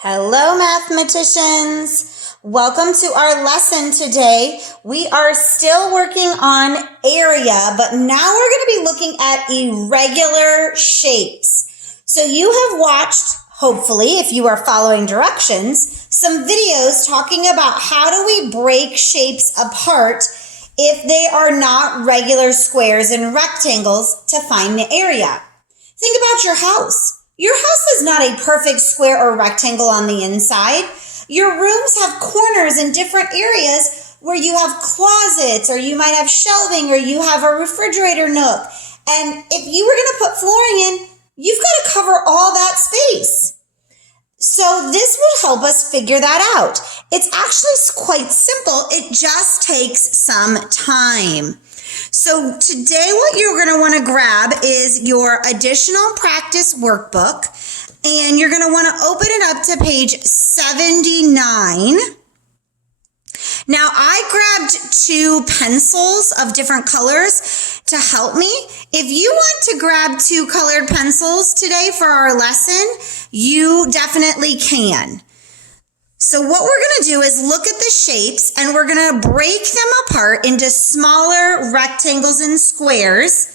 Hello, mathematicians. Welcome to our lesson today. We are still working on area, but now we're going to be looking at irregular shapes. So you have watched, hopefully, if you are following directions, some videos talking about how do we break shapes apart if they are not regular squares and rectangles to find the area. Think about your house. Your house is not a perfect square or rectangle on the inside. Your rooms have corners in different areas where you have closets, or you might have shelving, or you have a refrigerator nook. And if you were going to put flooring in, you've got to cover all that space. So this will help us figure that out. It's actually quite simple. It just takes some time. So today what you're going to want to grab is your additional practice workbook, and you're going to want to open it up to page 79. Now I grabbed two pencils of different colors to help me. If you want to grab two colored pencils today for our lesson, you definitely can. So what we're going to do is look at the shapes, and we're going to break them apart into smaller rectangles and squares,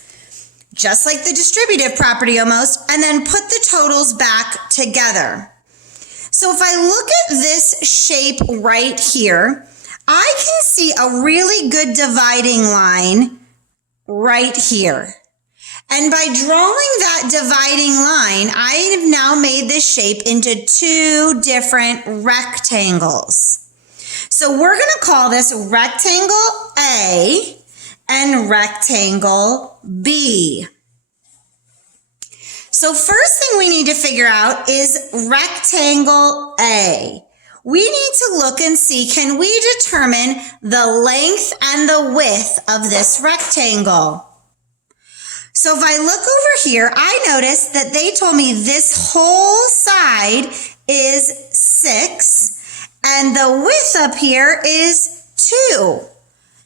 just like the distributive property almost, and then put the totals back together. So if I look at this shape right here, I can see a really good dividing line right here. And by drawing that dividing line, I have now made this shape into two different rectangles. So we're going to call this rectangle A and rectangle B. So first thing we need to figure out is rectangle A. We need to look and see, can we determine the length and the width of this rectangle? So if I look over here, I notice that they told me this whole side is 6 and the width up here is 2.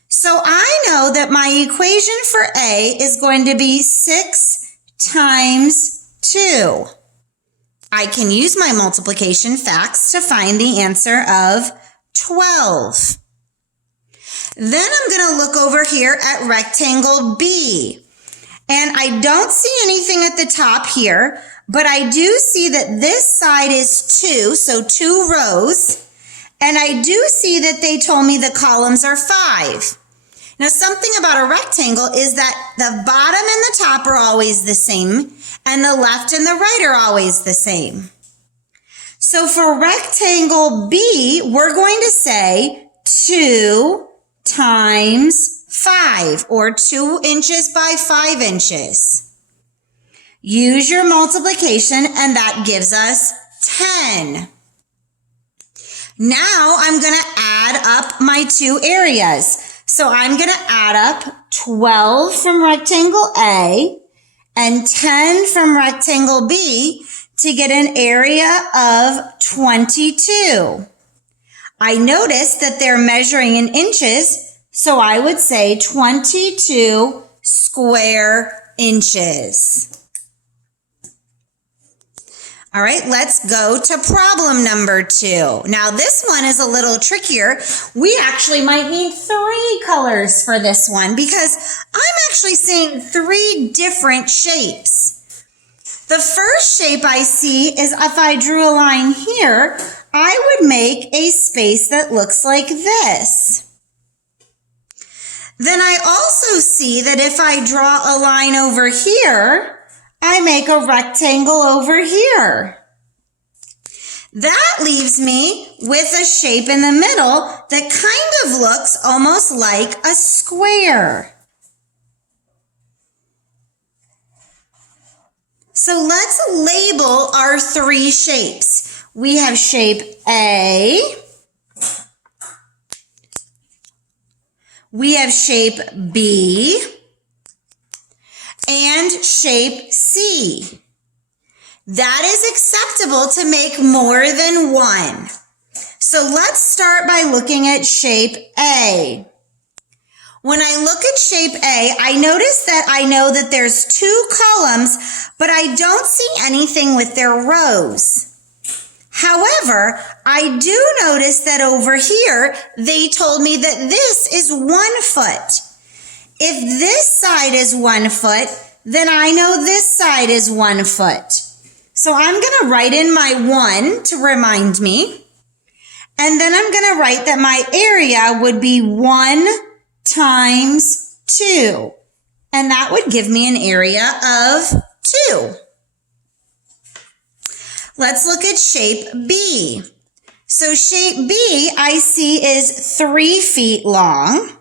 So I know that my equation for A is going to be 6 times 2. I can use my multiplication facts to find the answer of 12. Then I'm going to look over here at rectangle B. And I don't see anything at the top here, but I do see that this side is 2, so 2 rows. And I do see that they told me the columns are 5. Now, something about a rectangle is that the bottom and the top are always the same, and the left and the right are always the same. So for rectangle B, we're going to say 2 times 5, or 2 inches by 5 inches. Use your multiplication, and that gives us 10. Now I'm going to add up my two areas. So I'm going to add up 12 from rectangle A and 10 from rectangle B to get an area of 22. I noticed that they're measuring in inches, so I would say 22 square inches. All right, let's go to problem number 2. Now this one is a little trickier. We actually might need 3 colors for this one because I'm actually seeing 3 different shapes. The first shape I see is if I drew a line here, I would make a space that looks like this. Then I also see that if I draw a line over here, I make a rectangle over here. That leaves me with a shape in the middle that kind of looks almost like a square. So let's label our 3 shapes. We have shape A. We have shape B and shape C. That is acceptable to make more than one. So let's start by looking at shape A. When I look at shape A, I notice that I know that there's 2 columns, but I don't see anything with their rows. However, I do notice that over here, they told me that this is 1 foot. If this side is 1 foot, then I know this side is 1 foot. So I'm going to write in my 1 to remind me. And then I'm going to write that my area would be 1 times 2. And that would give me an area of 2. Let's look at shape B. So shape B I see is 3 feet long.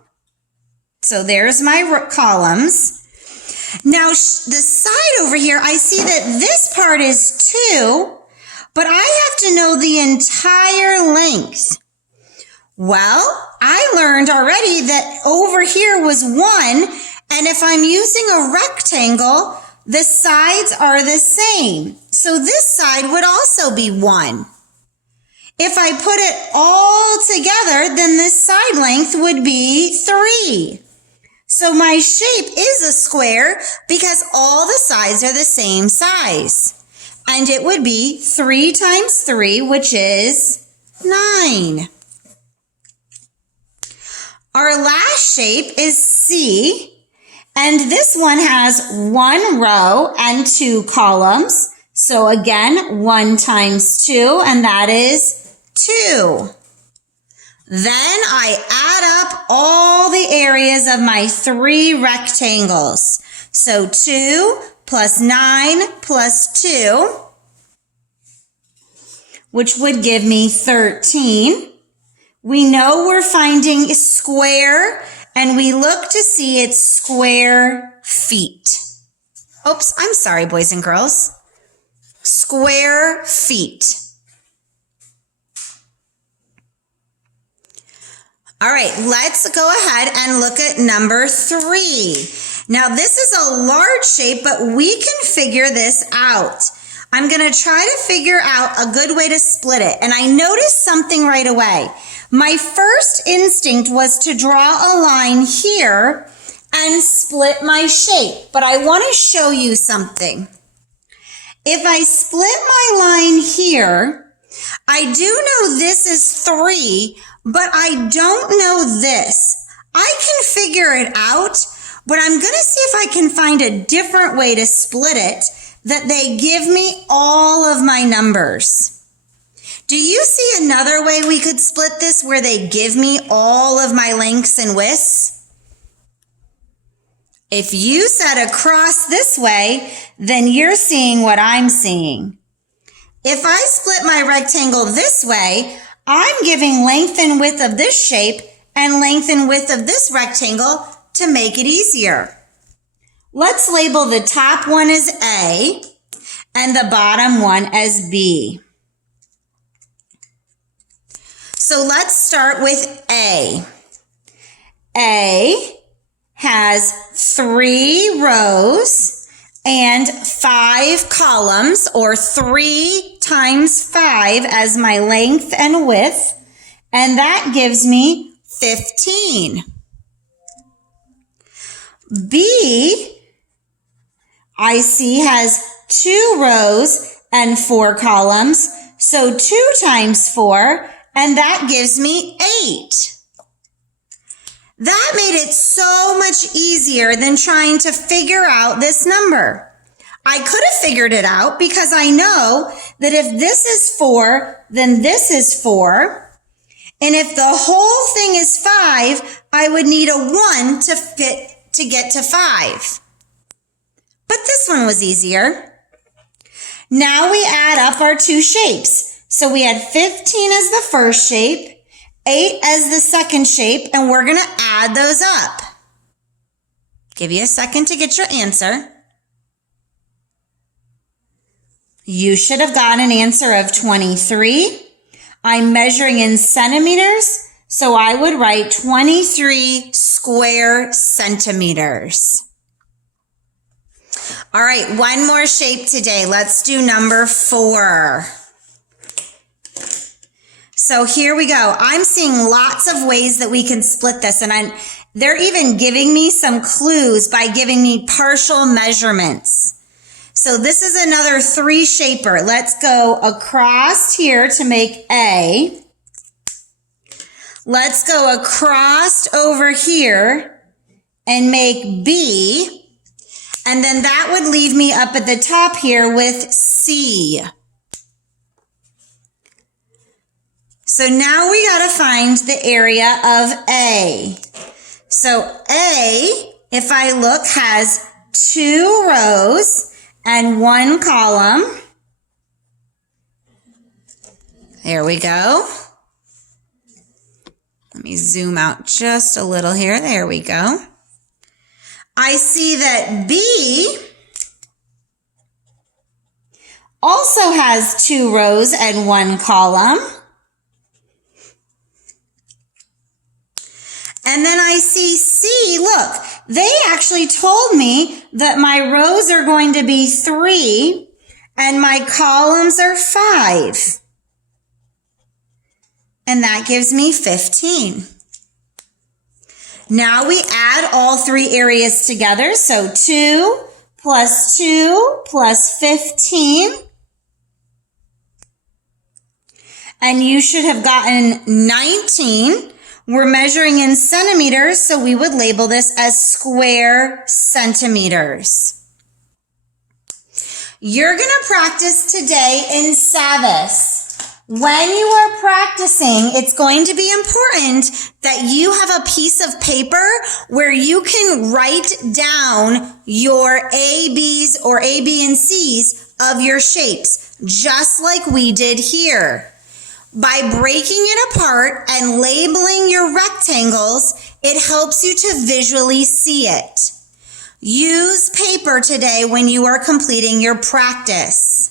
So there's my columns. Now the side over here, I see that this part is 2, but I have to know the entire length. Well, I learned already that over here was 1, and if I'm using a rectangle, the sides are the same. So this side would also be 1. If I put it all together, then this side length would be 3. So my shape is a square because all the sides are the same size. And it would be 3 times 3, which is 9. Our last shape is C, and this one has 1 row and 2 columns. So again, 1 times 2, and that is 2. Then I add up all the areas of my 3 rectangles. So 2 plus 9 plus 2, which would give me 13. We know we're finding a square, and we look to see its square feet. Oops, I'm sorry, boys and girls. Square feet. All right, let's go ahead and look at number 3. Now, this is a large shape, but we can figure this out. I'm going to try to figure out a good way to split it. And I noticed something right away. My first instinct was to draw a line here and split my shape. But I want to show you something. If I split my line here, I do know this is 3, but I don't know this. I can figure it out, but I'm going to see if I can find a different way to split it that they give me all of my numbers. Do you see another way we could split this where they give me all of my lengths and widths? If you set across this way, then you're seeing what I'm seeing. If I split my rectangle this way, I'm giving length and width of this shape and length and width of this rectangle to make it easier. Let's label the top one as A and the bottom one as B. So let's start with A. A has 3 rows and 5 columns, or 3 times 5 as my length and width, and that gives me 15. B, I see, has 2 rows and 4 columns, so 2 times 4, and that gives me 8. That made it so much easier than trying to figure out this number. I could have figured it out because I know that if this is 4, then this is 4. And if the whole thing is 5, I would need a 1 to get to 5. But this one was easier. Now we add up our 2 shapes. So we had 15 as the first shape, 8 as the second shape, and we're going to add those up. Give you a second to get your answer. You should have got an answer of 23. I'm measuring in centimeters, so I would write 23 square centimeters. All right, one more shape today. Let's do number 4. So here we go. I'm seeing lots of ways that we can split this, and they're even giving me some clues by giving me partial measurements. So this is another 3 shaper. Let's go across here to make A. Let's go across over here and make B. And then that would leave me up at the top here with C. So now we got to find the area of A. So A, if I look, has 2 rows and 1 column. There we go. Let me zoom out just a little here. There we go. I see that B also has 2 rows and 1 column. And then I see C, look, they actually told me that my rows are going to be 3 and my columns are 5. And that gives me 15. Now we add all 3 areas together. So 2 plus 2 plus 15. And you should have gotten 19. We're measuring in centimeters, so we would label this as square centimeters. You're going to practice today in Savas. When you are practicing, it's going to be important that you have a piece of paper where you can write down your A, B's, or A, B, and C's of your shapes, just like we did here. By breaking it apart and labeling your rectangles, it helps you to visually see it. Use paper today when you are completing your practice.